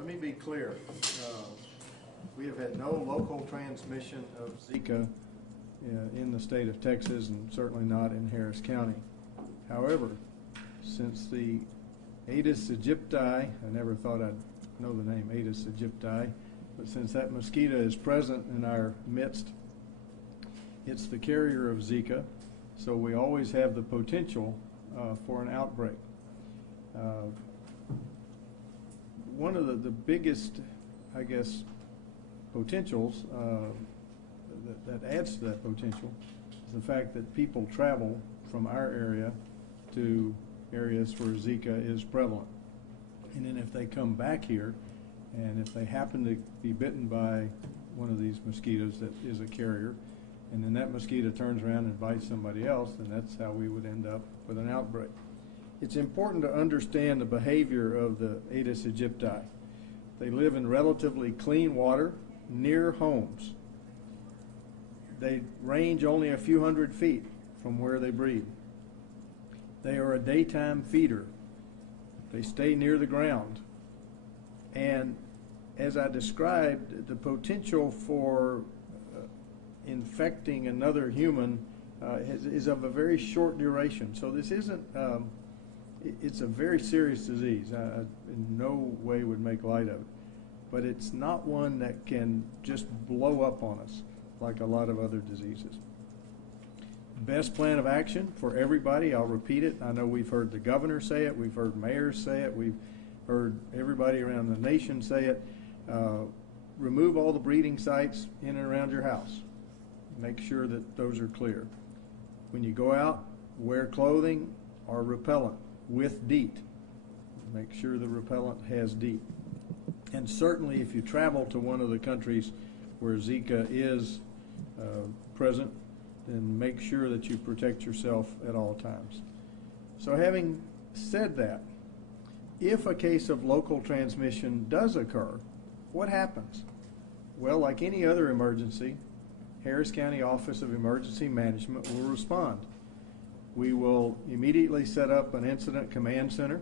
Let me be clear. We have had no local transmission of Zika in the state of Texas, and certainly not in Harris County. However, since the Aedes aegypti, I never thought I'd know the name Aedes aegypti, but since that mosquito is present in our midst, it's the carrier of Zika, so we always have the potential for an outbreak. One of the biggest, I guess, potentials that adds to that potential is the fact that people travel from our area to areas where Zika is prevalent. And then if they come back here, and if they happen to be bitten by one of these mosquitoes that is a carrier, and then that mosquito turns around and bites somebody else, then that's how we would end up with an outbreak. It's important to understand the behavior of the Aedes aegypti. They live in relatively clean water near homes. They range only a few hundred feet from where they breed. They are a daytime feeder. They stay near the ground. And as I described, the potential for infecting another human is of a very short duration. So this isn't, it's a very serious disease. I in no way would make light of it. But it's not one that can just blow up on us like a lot of other diseases. Best plan of action for everybody, I'll repeat it. I know we've heard the governor say it, we've heard mayors say it, we've heard everybody around the nation say it. Remove all the breeding sites in and around your house. Make sure that those are clear. When you go out, wear clothing or repellent with DEET. Make sure the repellent has DEET. And certainly if you travel to one of the countries where Zika is present, then make sure that you protect yourself at all times. So having said that, if a case of local transmission does occur, what happens? Well, like any other emergency, Harris County Office of Emergency Management will respond. We will immediately set up an incident command center,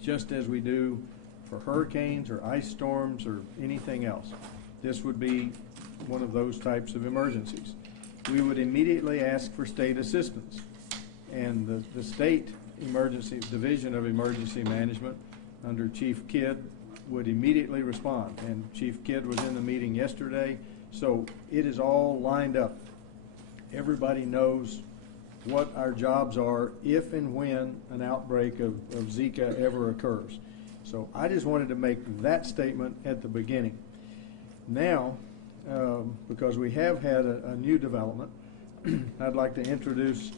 just as we do for hurricanes or ice storms or anything else. This would be one of those types of emergencies. We would immediately ask for state assistance, and the state emergency division of emergency management under Chief Kidd would immediately respond, and Chief Kidd was in the meeting yesterday, so it is all lined up. Everybody knows what our jobs are if and when an outbreak of Zika ever occurs. So I just wanted to make that statement at the beginning. Now, because we have had a new development, I'd like to introduce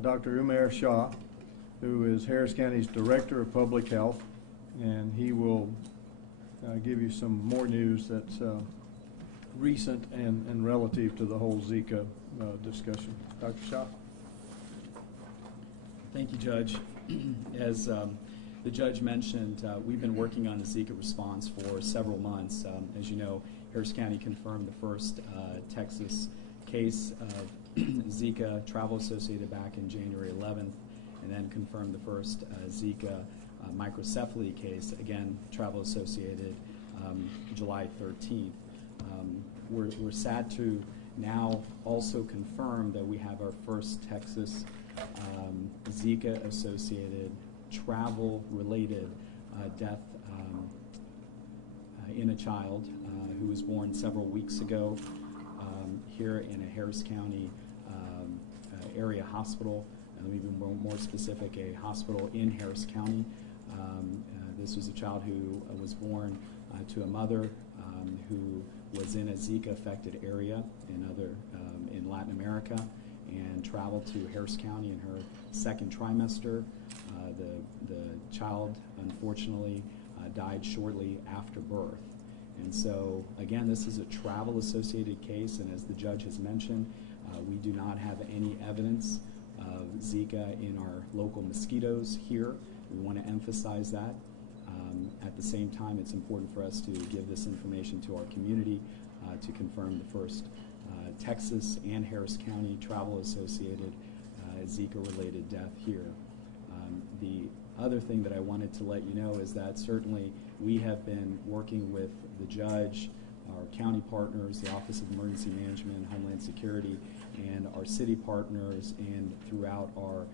Dr. Umair Shah, who is Harris County's Director of Public Health, and he will give you some more news that's recent and relative to the whole Zika discussion. Dr. Shah. Thank you, Judge. As the judge mentioned, we've been working on the Zika response for several months. As you know, Harris County confirmed the first Texas case of Zika travel-associated back in January 11th, and then confirmed the first Zika microcephaly case, again, travel-associated July 13th. We're sad to now also confirm that we have our first Texas Zika-associated travel-related death in a child who was born several weeks ago here in a Harris County area hospital. Let me be more specific, a hospital in Harris County. This was a child who was born to a mother who was in a Zika-affected area in Latin America and traveled to Harris County in her second trimester. The child, unfortunately, died shortly after birth. And so, again, this is a travel-associated case, and as the judge has mentioned, we do not have any evidence of Zika in our local mosquitoes here. We want to emphasize that. At the same time, it's important for us to give this information to our community to confirm the first Texas and Harris County travel-associated Zika-related death here. The other thing that I wanted to let you know is that certainly we have been working with the judge, our county partners, the Office of Emergency Management and Homeland Security, and our city partners and throughout our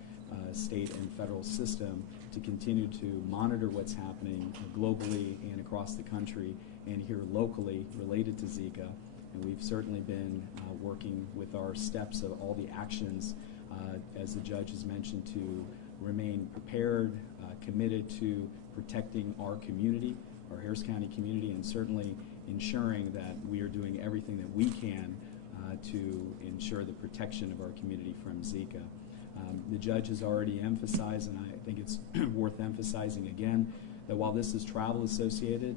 state and federal system to continue to monitor what's happening globally and across the country and here locally related to Zika. And we've certainly been working with our steps of all the actions, as the judge has mentioned, to remain prepared, committed to protecting our community, our Harris County community, and certainly ensuring that we are doing everything that we can to ensure the protection of our community from Zika. The judge has already emphasized, and I think it's worth emphasizing again, that while this is travel associated,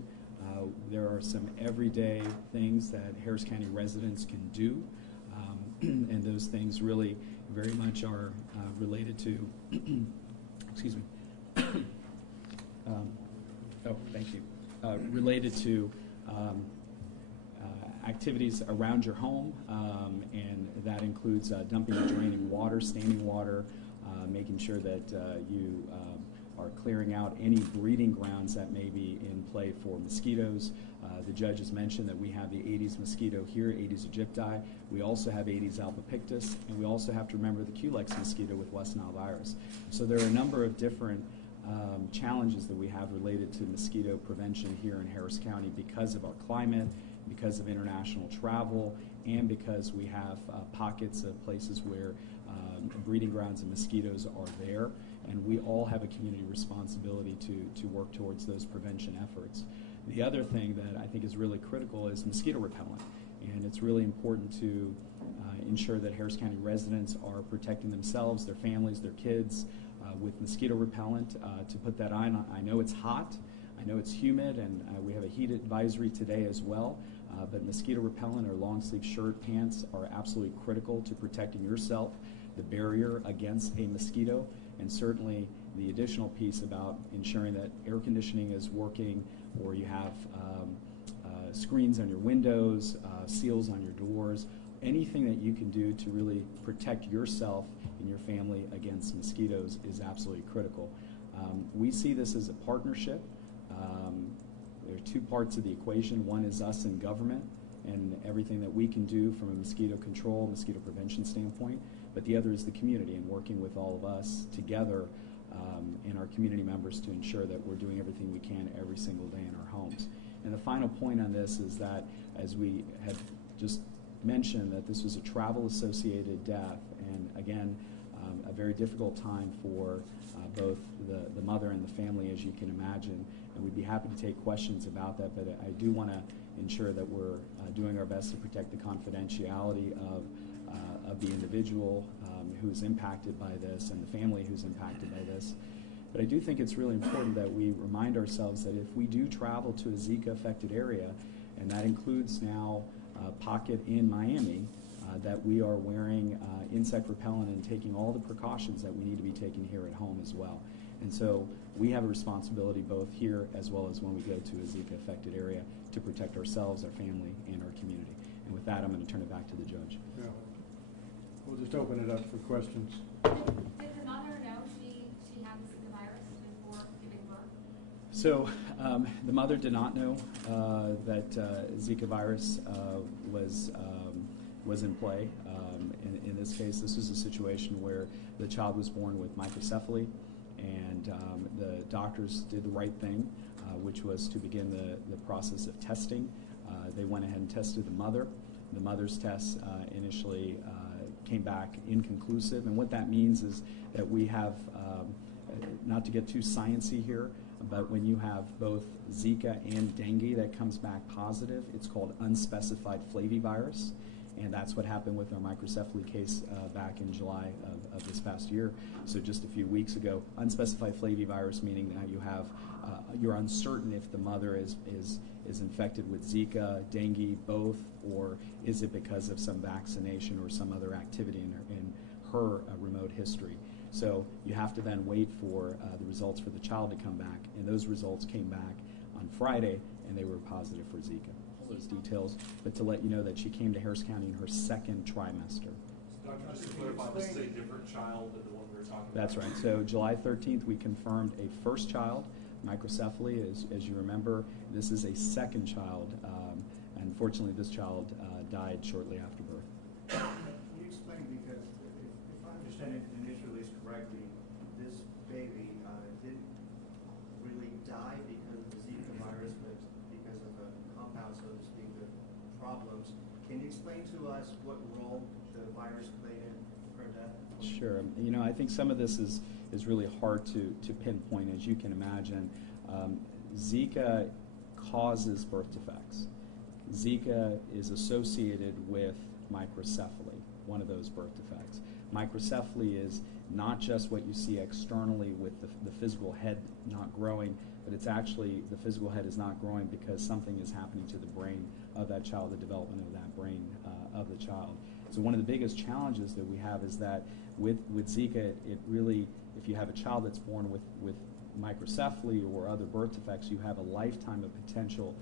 there are some everyday things that Harris County residents can do, and those things really very much are related to, excuse me, oh, thank you, related to activities around your home, and that includes dumping and draining water, standing water, making sure that you are clearing out any breeding grounds that may be in play for mosquitoes. The judge has mentioned that we have the Aedes mosquito here, Aedes aegypti. We also have Aedes albopictus, and we also have to remember the Culex mosquito with West Nile virus. So there are a number of different challenges that we have related to mosquito prevention here in Harris County because of our climate, because of international travel, and because we have pockets of places where breeding grounds of mosquitoes are there, and we all have a community responsibility to work towards those prevention efforts. The other thing that I think is really critical is mosquito repellent, and it's really important to ensure that Harris County residents are protecting themselves, their families, their kids with mosquito repellent. To put that on, I know it's hot, I know it's humid, and we have a heat advisory today as well, but mosquito repellent or long sleeve shirt, pants are absolutely critical to protecting yourself, the barrier against a mosquito, and certainly the additional piece about ensuring that air conditioning is working, or you have screens on your windows, seals on your doors, anything that you can do to really protect yourself and your family against mosquitoes is absolutely critical. We see this as a partnership. There are two parts of the equation. One is us in government and everything that we can do from a mosquito control, mosquito prevention standpoint, but the other is the community and working with all of us together and our community members to ensure that we're doing everything we can every single day in our homes. And the final point on this is that, as we had just mentioned, that this was a travel-associated death, and again, a very difficult time for both the mother and the family, as you can imagine, and we'd be happy to take questions about that, but I do want to ensure that we're doing our best to protect the confidentiality of the individual who's impacted by this and the family who's impacted by this. But I do think it's really important that we remind ourselves that if we do travel to a Zika-affected area, and that includes now a pocket in Miami, that we are wearing insect repellent and taking all the precautions that we need to be taking here at home as well. And so we have a responsibility both here as well as when we go to a Zika-affected area to protect ourselves, our family, and our community. And with that, I'm going to turn it back to the judge. Yeah. We'll just open it up for questions. Did the mother know she had the Zika virus before giving birth? So the mother did not know that Zika virus was in play. In this case, this was a situation where the child was born with microcephaly, and the doctors did the right thing, which was to begin the process of testing. They went ahead and tested the mother. The mother's tests initially came back inconclusive, and what that means is that we have, not to get too sciencey here, but when you have both Zika and dengue that comes back positive, it's called unspecified flavivirus, and that's what happened with our microcephaly case back in July of this past year. So just a few weeks ago, unspecified flavivirus, meaning that you have, you're uncertain if the mother is infected with Zika, dengue, both, or is it because of some vaccination or some other activity in her remote history. So you have to then wait for the results for the child to come back, and those results came back on Friday, and they were positive for Zika. All those details, but to let you know that she came to Harris County in her second trimester. Doctor, just to clarify, this is a different child than the one we were talking about? That's right. So July 13th, we confirmed a first child, microcephaly, as you remember. This is a second child. Unfortunately, this child died shortly after birth. Can you explain, because if I understand it initially correctly, this baby didn't really die because of the Zika virus, but because of a compound, so to speak, the problems. Can you explain to us what role the virus played in her death? Sure. You know, I think some of this is really hard to pinpoint, as you can imagine. Zika causes birth defects. Zika is associated with microcephaly, one of those birth defects. Microcephaly is not just what you see externally with the physical head not growing, but it's actually the physical head is not growing because something is happening to the brain of that child, the development of that brain of the child. So one of the biggest challenges that we have is that with Zika, it really, if you have a child that's born with microcephaly or other birth defects, you have a lifetime of potential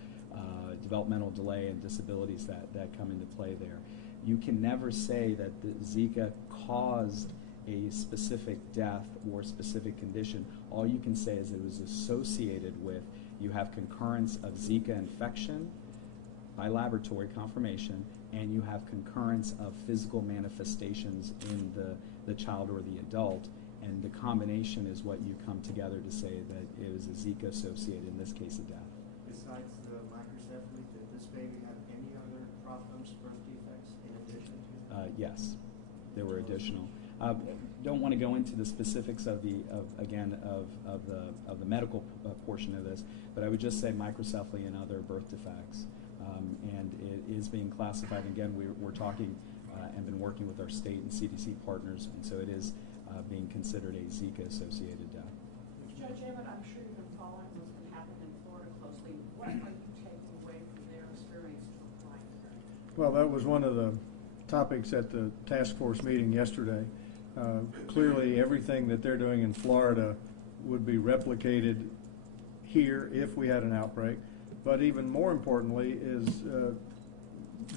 developmental delay and disabilities that come into play there. You can never say that the Zika caused a specific death or specific condition. All you can say is it was associated with, you have concurrence of Zika infection by laboratory confirmation, and you have concurrence of physical manifestations in the child or the adult, and the combination is what you come together to say that it was a Zika associated, in this case, a death. Besides the microcephaly, did this baby have any other problems, birth defects, in addition to? Yes, there were additional. Don't want to go into the specifics of the medical portion of this, but I would just say microcephaly and other birth defects, and it is being classified. Again, we're talking and been working with our state and CDC partners, and so it is being considered a Zika-associated death. Judge Emmett, I'm sure you've been following what's been happening in Florida closely. What are you taking away from their experience to apply here? Well, that was one of the topics at the task force meeting yesterday. Clearly, everything that they're doing in Florida would be replicated here if we had an outbreak. But even more importantly is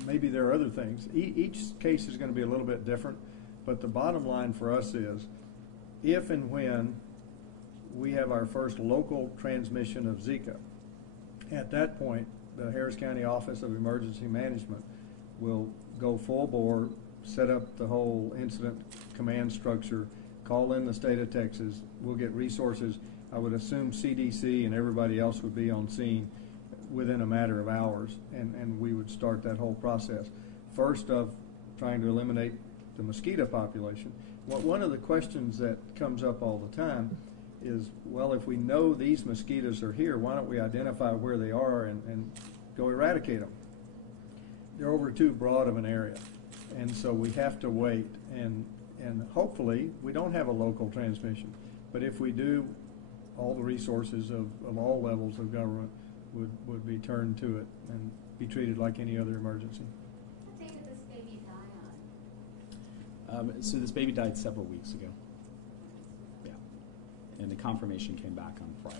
maybe there are other things. Each case is going to be a little bit different, but the bottom line for us is if and when we have our first local transmission of Zika, at that point, the Harris County Office of Emergency Management will go full bore, set up the whole incident command structure, call in the state of Texas. We'll get resources. I would assume CDC and everybody else would be on scene within a matter of hours, and we would start that whole process. First of trying to eliminate the mosquito population. One of the questions that comes up all the time is, well, if we know these mosquitoes are here, why don't we identify where they are and go eradicate them? They're over too broad of an area, and so we have to wait, and hopefully we don't have a local transmission. But if we do, all the resources of all levels of government would be turned to it and be treated like any other emergency. What day did this baby die on? So this baby died several weeks ago. Yeah. And the confirmation came back on Friday.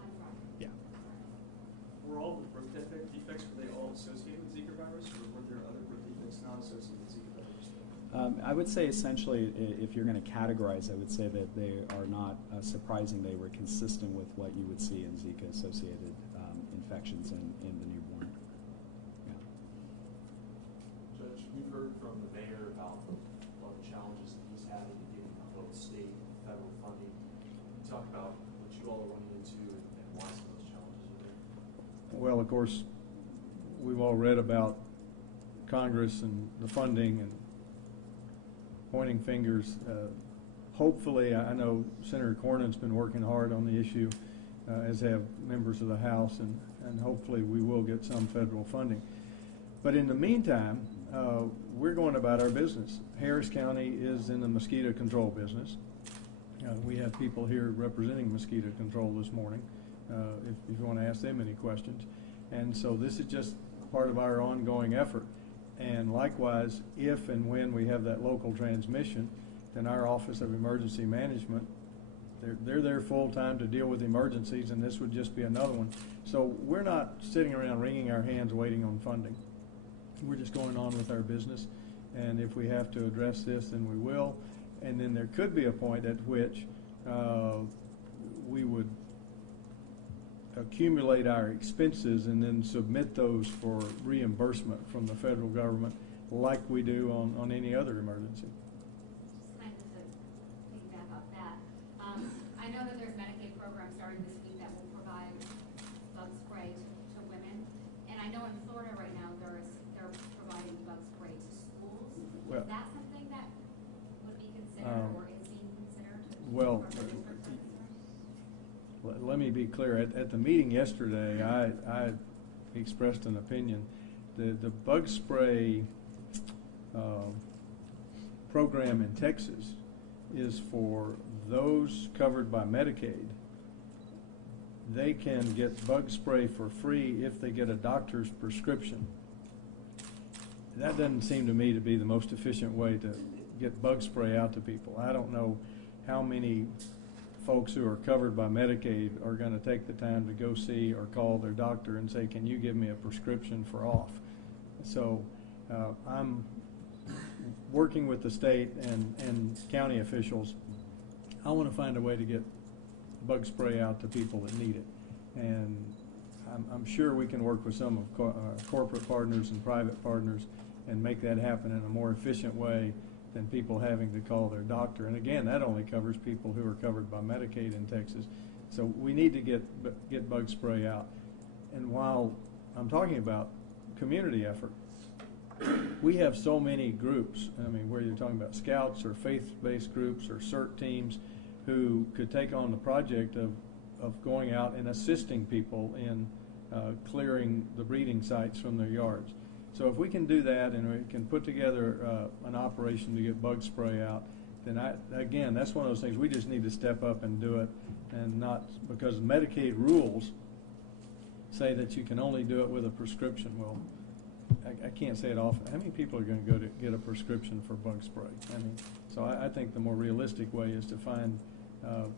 On Friday. Yeah. Were all the birth defects, were they all associated with Zika virus, or were there other birth defects not associated with Zika virus? I would say essentially, if you're going to categorize, I would say that they are not surprising. They were consistent with what you would see in Zika-associated infections in the newborn. Yeah. Judge, we've heard from the mayor about a lot of the challenges that he's having in getting both state and federal funding. Can you talk about what you all are running into and why some of those challenges are there? Well, of course, we've all read about Congress and the funding and pointing fingers. Hopefully, I know Senator Cornyn's been working hard on the issue, as have members of the House, and hopefully we will get some federal funding. But in the meantime, we're going about our business. Harris County is in the mosquito control business. We have people here representing mosquito control this morning, if you want to ask them any questions. And so this is just part of our ongoing effort. And likewise, if and when we have that local transmission, then our Office of Emergency Management, they're there full time to deal with emergencies, and this would just be another one. So we're not sitting around wringing our hands waiting on funding. We're just going on with our business, and if we have to address this, then we will. And then there could be a point at which we would accumulate our expenses and then submit those for reimbursement from the federal government like we do on any other emergency. Just kind of to piggyback off that, I know that there's Medicaid programs starting this week that will provide bug spray to women, and I know in Florida right now they're providing bug spray to schools. Well, is that something that would be considered or is being considered? Well, let me be clear. At the meeting yesterday, I expressed an opinion. The bug spray program in Texas is for those covered by Medicaid. They can get bug spray for free if they get a doctor's prescription. That doesn't seem to me to be the most efficient way to get bug spray out to people. I don't know how many folks who are covered by Medicaid are going to take the time to go see or call their doctor and say, can you give me a prescription for off? So I'm working with the state and county officials. I want to find a way to get bug spray out to people that need it. And I'm sure we can work with some of corporate partners and private partners and make that happen in a more efficient way than people having to call their doctor. And again, that only covers people who are covered by Medicaid in Texas. So we need to get bug spray out. And while I'm talking about community effort, we have so many groups. I mean, where you're talking about scouts or faith-based groups or CERT teams who could take on the project of going out and assisting people in clearing the breeding sites from their yards. So if we can do that and we can put together an operation to get bug spray out, then again, that's one of those things we just need to step up and do it, and not because Medicaid rules say that you can only do it with a prescription. Well, I can't say it often. How many people are going to go to get a prescription for bug spray? I mean, so I think the more realistic way is to find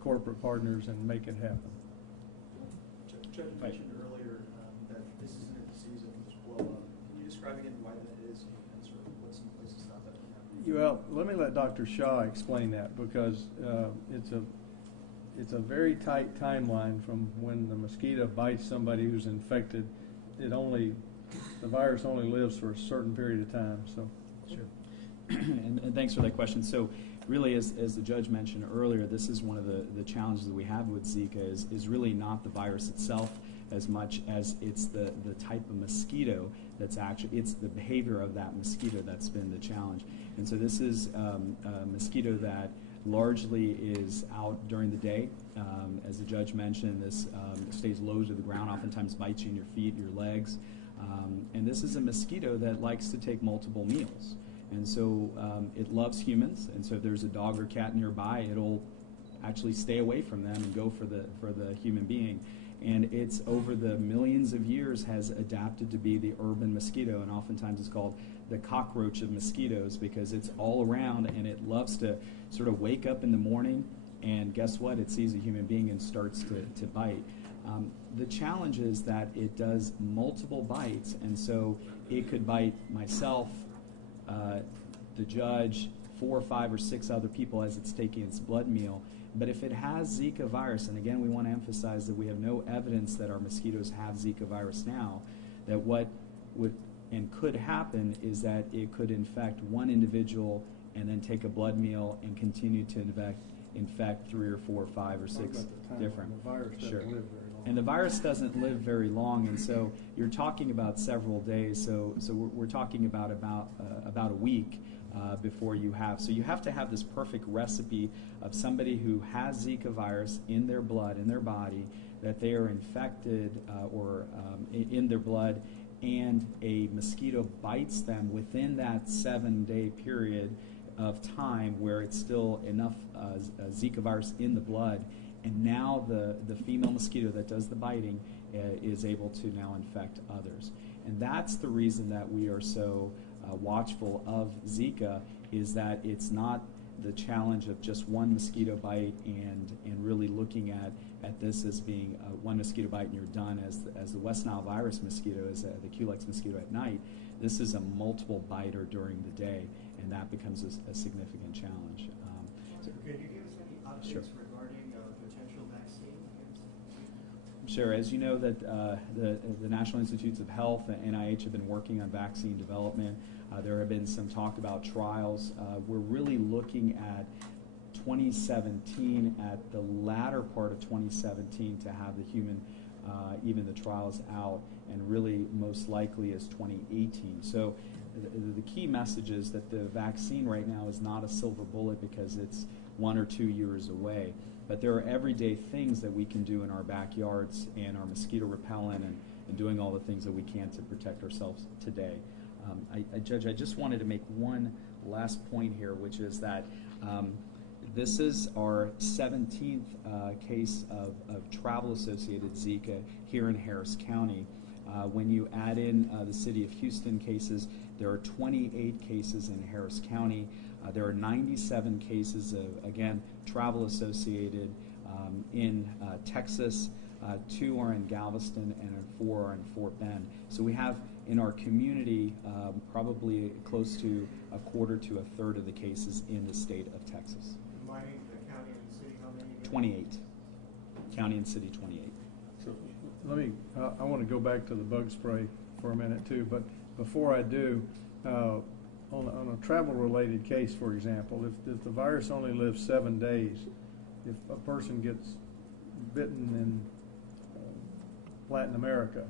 corporate partners and make it happen. Judge mentioned earlier that this isn't a disease that was blow up. Can you describe again why that is and sort of what's in place to stop that from happening? Well, let me let Dr. Shaw explain that, because it's a very tight timeline from when the mosquito bites somebody who's infected. The virus only lives for a certain period of time. So, sure. And thanks for that question. So, really, as the judge mentioned earlier, this is one of the challenges that we have with Zika is really not the virus itself as much as it's the type of mosquito that's actually, it's the behavior of that mosquito that's been the challenge. And so this is a mosquito that largely is out during the day. As the judge mentioned, this stays low to the ground, oftentimes bites you in your feet, your legs. And this is a mosquito that likes to take multiple meals. And so it loves humans, and so if there's a dog or cat nearby, it'll actually stay away from them and go for the human being. And it's over the millions of years has adapted to be the urban mosquito, and oftentimes it's called the cockroach of mosquitoes because it's all around and it loves to sort of wake up in the morning and guess what? It sees a human being and starts to bite. The challenge is that it does multiple bites, and so it could bite myself, the judge, 4 or 5 or 6 other people as it's taking its blood meal. But if it has Zika virus, and again we want to emphasize that we have no evidence that our mosquitoes have Zika virus now, that what would and could happen is that it could infect one individual and then take a blood meal and continue to infect 3 or 4 or 5 or 6 different. The virus doesn't live very long. And the virus doesn't live very long, and so you're talking about several days. So we're talking about a week before you have. So you have to have this perfect recipe of somebody who has Zika virus in their blood, in their body, that they are infected or in their blood, and a mosquito bites them within that 7-day period of time where it's still enough Zika virus in the blood, and now the female mosquito that does the biting is able to now infect others. And that's the reason that we are so watchful of Zika, is that it's not the challenge of just one mosquito bite and really looking at this as being one mosquito bite and you're done, as the West Nile virus mosquito is the Culex mosquito at night. This is a multiple biter during the day, and that becomes a significant challenge. Could you give us any updates Sure. regarding potential vaccine against? Sure. As you know, that the National Institutes of Health and NIH have been working on vaccine development. There have been some talk about trials. We're really looking at 2017, at the latter part of 2017, to have the human, even the trials out, and really most likely is 2018. So the key message is that the vaccine right now is not a silver bullet because it's 1 or 2 years away. But there are everyday things that we can do in our backyards and our mosquito repellent and doing all the things that we can to protect ourselves today. Judge, I just wanted to make one last point here, which is that this is our 17th case of travel-associated Zika here in Harris County. When you add in the city of Houston cases, there are 28 cases in Harris County. There are 97 cases of, again, travel-associated in Texas. 2 are in Galveston and 4 are in Fort Bend. So we have in our community probably close to a quarter to a third of the cases in the state of Texas. Combining the county and the city, how many? 28. County and city, 28. So let me, I want to go back to the bug spray for a minute too, but before I do, on a travel-related case, for example, if the virus only lives 7 days, if a person gets bitten in Latin America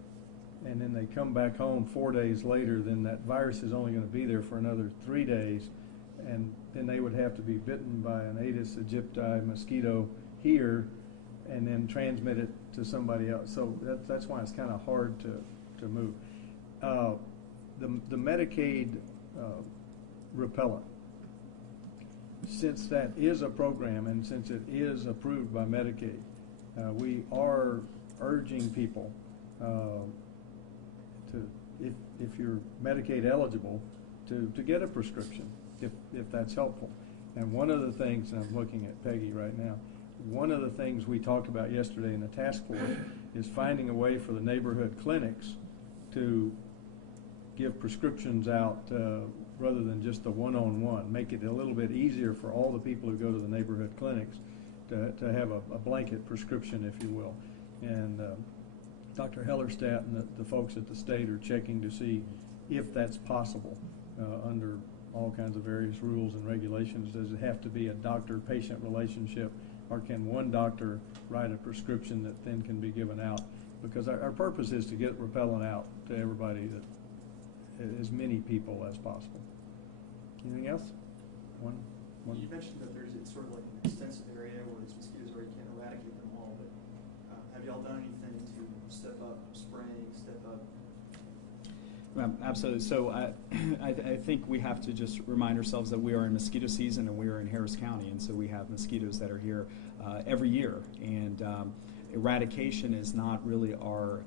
and then they come back home 4 days later, then that virus is only going to be there for another 3 days, and then they would have to be bitten by an Aedes aegypti mosquito here and then transmit it to somebody else. So that's why it's kind of hard to move. The Medicaid repellent, since that is a program and since it is approved by Medicaid, we are urging people to, if you're Medicaid eligible, to get a prescription if that's helpful. And one of the things, and I'm looking at Peggy right now, one of the things we talked about yesterday in the task force is finding a way for the neighborhood clinics to give prescriptions out rather than just the one-on-one. Make it a little bit easier for all the people who go to the neighborhood clinics to have a blanket prescription, if you will. And Dr. Hellerstadt and the folks at the state are checking to see if that's possible under all kinds of various rules and regulations. Does it have to be a doctor-patient relationship, or can one doctor write a prescription that then can be given out? Because our purpose is to get repellent out to everybody, as many people as possible. Anything else? One. You mentioned that it's sort of like an extensive area where these mosquitoes are, you can't eradicate them all, but have y'all done anything to step up spraying, step up? Absolutely. So I think we have to just remind ourselves that we are in mosquito season and we are in Harris County, and so we have mosquitoes that are here every year. And eradication is not really our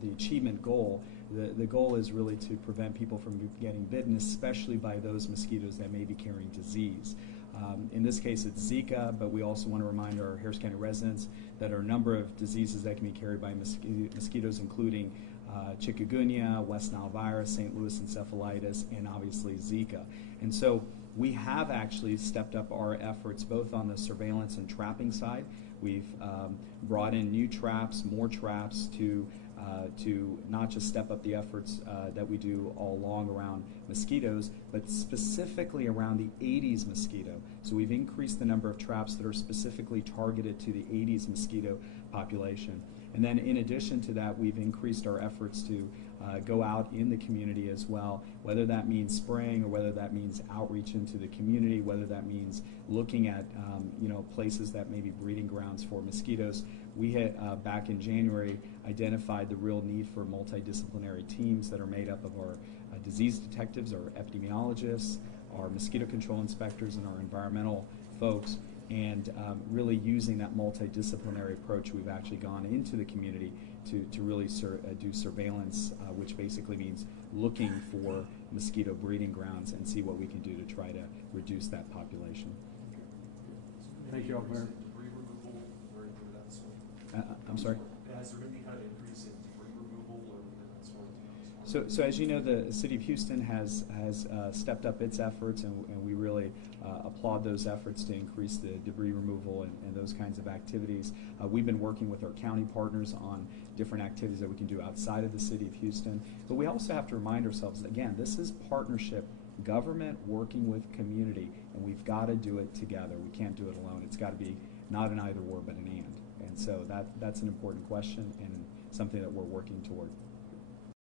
the achievement goal. The goal is really to prevent people from getting bitten, especially by those mosquitoes that may be carrying disease. In this case, it's Zika, but we also want to remind our Harris County residents that there are a number of diseases that can be carried by mosquitoes, including chikungunya, West Nile virus, St. Louis encephalitis, and obviously Zika. And so we have actually stepped up our efforts both on the surveillance and trapping side. We've brought in new traps, more traps to not just step up the efforts that we do all along around mosquitoes, but specifically around the Aedes mosquito. So we've increased the number of traps that are specifically targeted to the Aedes mosquito population. And then in addition to that, we've increased our efforts to go out in the community as well, whether that means spraying or whether that means outreach into the community, whether that means looking at places that may be breeding grounds for mosquitoes. We had, back in January, identified the real need for multidisciplinary teams that are made up of our disease detectives, our epidemiologists, our mosquito control inspectors, and our environmental folks. And really using that multidisciplinary approach, we've actually gone into the community to really do surveillance, which basically means looking for mosquito breeding grounds and see what we can do to try to reduce that population. Thank you all very much. Debris removal or anything of that sort? I'm sorry? Has there been any kind of increase in debris removal or that sort of So as you know, the City of Houston has stepped up its efforts, and we really applaud those efforts to increase the debris removal and those kinds of activities. We've been working with our county partners on different activities that we can do outside of the City of Houston. But we also have to remind ourselves, again, this is partnership, government working with community, and we've got to do it together. We can't do it alone. It's got to be not an either or, but an and. And so that's an important question and something that we're working toward.